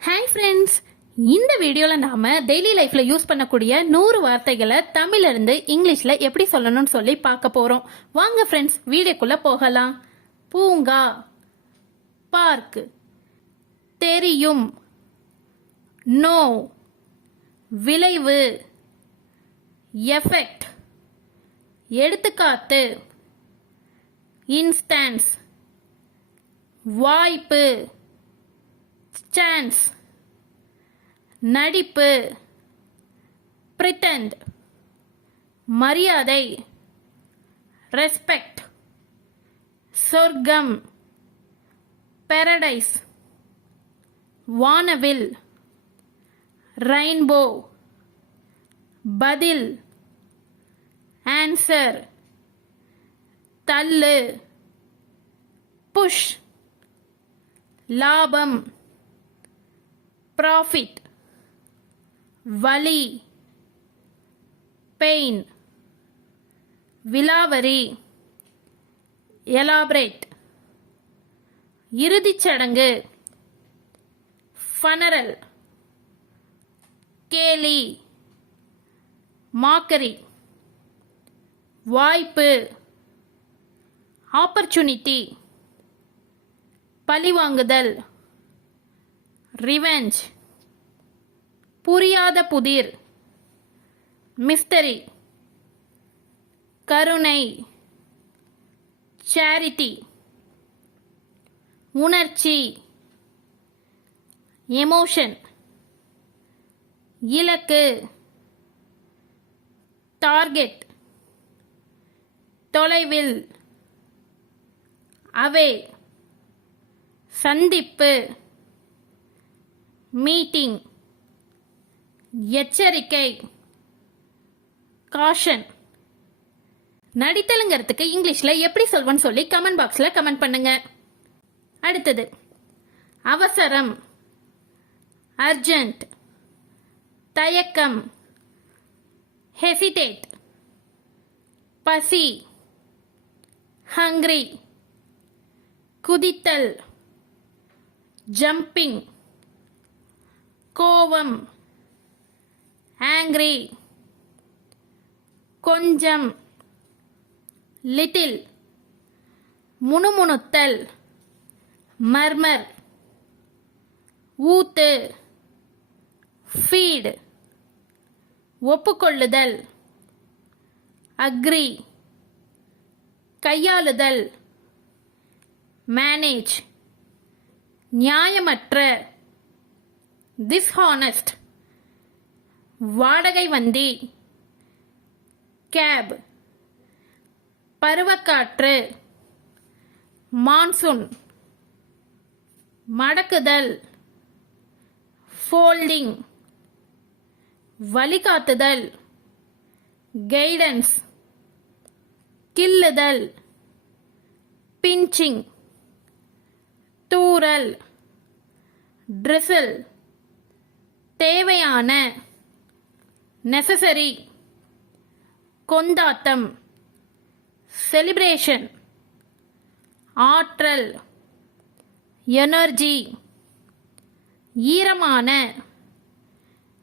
Hi friends, இந்த வீடியோவில் நாம் டெய்லி லைஃப்பில் யூஸ் பண்ணக்கூடிய 100 வார்த்தைகளை தமிழ்லேருந்து இங்கிலீஷில் எப்படி சொல்லணும்னு சொல்லி பார்க்க போகிறோம். வாங்க ஃப்ரெண்ட்ஸ், வீடியோக்குள்ளே போகலாம். பூங்கா, பார்க், தெரியும், நோ, விளைவு, எஃபெக்ட், எடுத்துக்காட்டு, இன்ஸ்டன்ஸ், வாய்ப்பு, சான்ஸ், நடிப்பு, பிரிட்டண்ட், மரியாதை, ரெஸ்பெக்ட், சொர்க்கம், பாரடைஸ், வானவில், ரெயின்போ, பதில், ஆன்சர், தள்ளு, புஷ், லாபம், ப்ராஃபிட், வலி, பெயின், விலாவரி, எலாபரேட், இறுதிச் சடங்கு, ஃபனரல், கேலி, மாக்கரி, வாய்ப்பு, ஆப்பர்ச்சுனிட்டி, பழிவாங்குதல், ரிவெஞ்ச், புரியாத புதிர், மிஸ்டரி, கருணை, சேரிட்டி, உணர்ச்சி, எமோஷன், இலக்கு, டார்கெட், தொலைவில், அவே, சந்திப்பு, மீட்டிங், எச்சரிக்கை, காஷன். நடித்தலுங்கிறதுக்கு இங்கிலீஷ்ல எப்படி சொல்வேன்னு சொல்லி கமெண்ட் பாக்ஸ்ல கமெண்ட் பண்ணுங்க. அடுத்தது, அவசரம், அர்ஜென்ட், தயக்கம், ஹெசிடேட், பசி, ஹங்கிரி, குதித்தல், ஜம்பிங், கோவம், ஆங்கிரி, கொஞ்சம், லிட்டில், முணுமுணுத்தல், மர்மர், ஊத்து, ஃபீட், ஒப்புக்கொள்ளுதல், அக்ரி, கையாளுதல், மேனேஜ், நியாயமற்ற, டிஸ்ஹானஸ்ட், வாடகை வண்டி, கேப், பருவக்காற்று, மான்சூன், மடக்குதல், ஃபோல்டிங், வழிகாட்டுதல், கைடன்ஸ், கில்லுதல், பிஞ்சிங், தூறல், ட்ரிசில், தேவையான, நெசசரி, கொண்டாட்டம், செலிப்ரேஷன், ஆற்றல், எனர்ஜி, ஈரமான,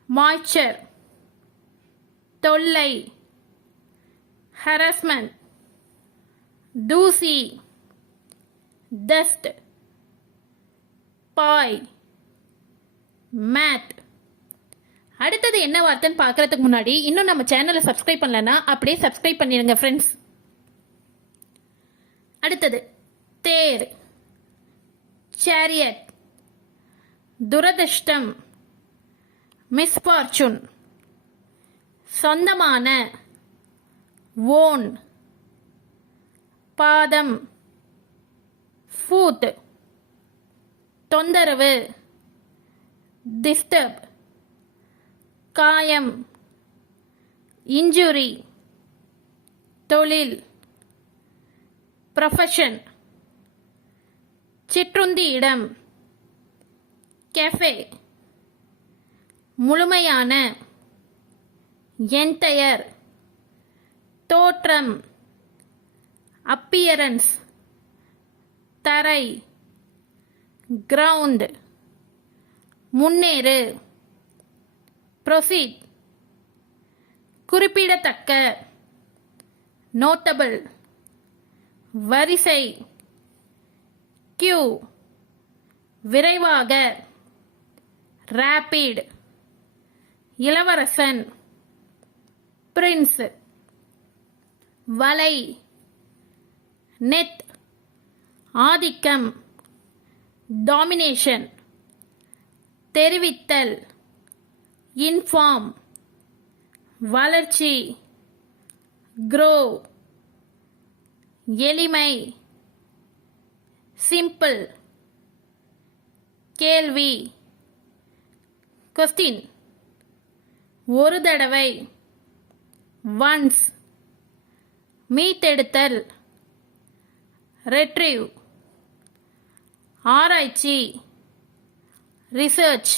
மாய்ச்சர், தொல்லை, ஹராஸ்மெண்ட், தூசி, டஸ்ட், பாய், மேட். அடுத்தது என்ன வார்த்தைன்னு பார்க்கறதுக்கு முன்னாடி இன்னும் நம்ம சேனலை சப்ஸ்கிரைப் பண்ணலன்னா அப்படியே சப்ஸ்கிரைப் பண்ணிடுங்க ஃப்ரெண்ட்ஸ். அடுத்தது, தேர், சேரியட், துரதிர்ஷ்டம், மிஸ்ஃபார்ச்சூன், சொந்தமான, ஓன், பாதம், ஃபூட், தொந்தரவு, டிஸ்டர்ப், காயம், இன்ஜுரி, தொழில், ப்ரொஃபஷன், சிற்றுண்டி இடம், கெஃபே, முழுமையான, என்டையர், தோற்றம், அப்பியரன்ஸ், தரை, கிரவுண்ட், முன்னேறு. proceed. குறிப்பிடத்தக்க. notable. வரிசை. queue. விரைவாக. rapid. இளவரசன். பிரின்ஸ். வலை. நெட். ஆதிக்கம். டாமினேஷன். தெரிவித்தல். இன்ஃபார்ம். வளர்ச்சி. grow. எளிமை. சிம்பிள். கேள்வி. கொஸ்டின். ஒரு தடவை. ஒன்ஸ். மீட்டெடுத்தல். retrieve. ஆராய்ச்சி. ரிசர்ச்.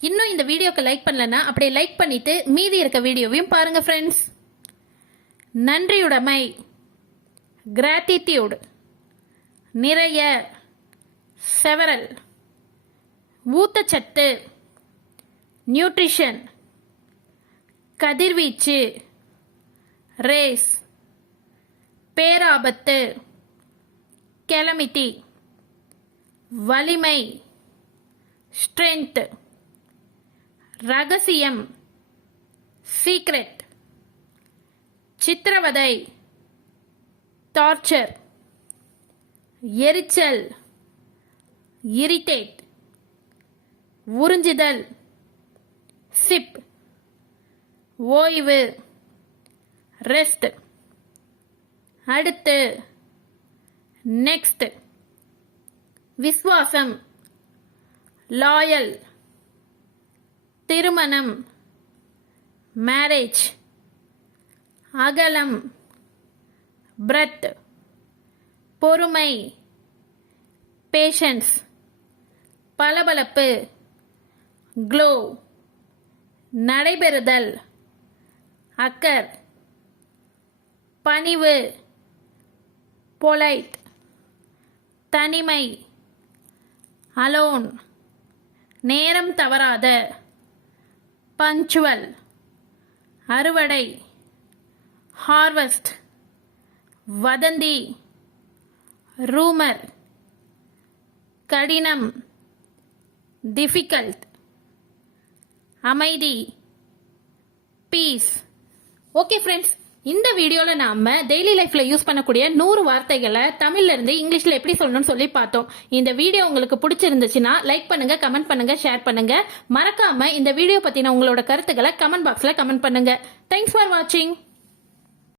இன்னும் இந்த வீடியோக்கு லைக் பண்ணலன்னா அப்படியே லைக் பண்ணிட்டு மீதி இருக்க வீடியோவையும் பாருங்க ஃப்ரெண்ட்ஸ். நன்றியுடைமை. கிராட்டிடியூட். நிறைய. செவரல். ஊட்டச்சத்து. நியூட்ரிஷன். கதிர்வீச்சு. ரேஸ். பேராபத்து. கெலமிட்டி. வலிமை. ஸ்ட்ரென்த். ரகசியம். சீக்ரெட். சித்திரவதை. டார்ச்சர். எரிச்சல். இரிட்டேட். உறிஞ்சுதல். சிப். ஓய்வு. ரெஸ்ட். அடுத்து. நெக்ஸ்ட். விசுவாசம். லாயல். திருமணம். மேரேஜ். அகலம். பிரெத். பொறுமை. பேஷன்ஸ். பளபளப்பு. க்ளோ. நடைபெறுதல். அக்கர். பணிவு. பொலைட். தனிமை. அலோன். நேரம் தவறாத. பஞ்சுவல். அறுவடை. ஹார்வெஸ்ட். வதந்தி. ரூமர். கடினம். டிஃபிகல்ட். அமைதி. பீஸ். ஓகே ஃப்ரெண்ட்ஸ், இந்த வீடியோல நாம டெய்லி லைஃப்ல யூஸ் பண்ணக்கூடிய 100 வார்த்தைகளை தமிழ்ல இருந்து இங்கிலீஷ்ல எப்படி சொல்லணும்னு சொல்லி பார்த்தோம். இந்த வீடியோ உங்களுக்கு பிடிச்சிருந்துச்சுன்னா லைக் பண்ணுங்க, கமெண்ட் பண்ணுங்க, ஷேர் பண்ணுங்க. மறக்காம இந்த வீடியோ பத்தின உங்களோட கருத்துக்களை கமெண்ட் பாக்ஸ்ல கமெண்ட் பண்ணுங்க. தேங்க்ஸ் ஃபார் வாட்சிங்.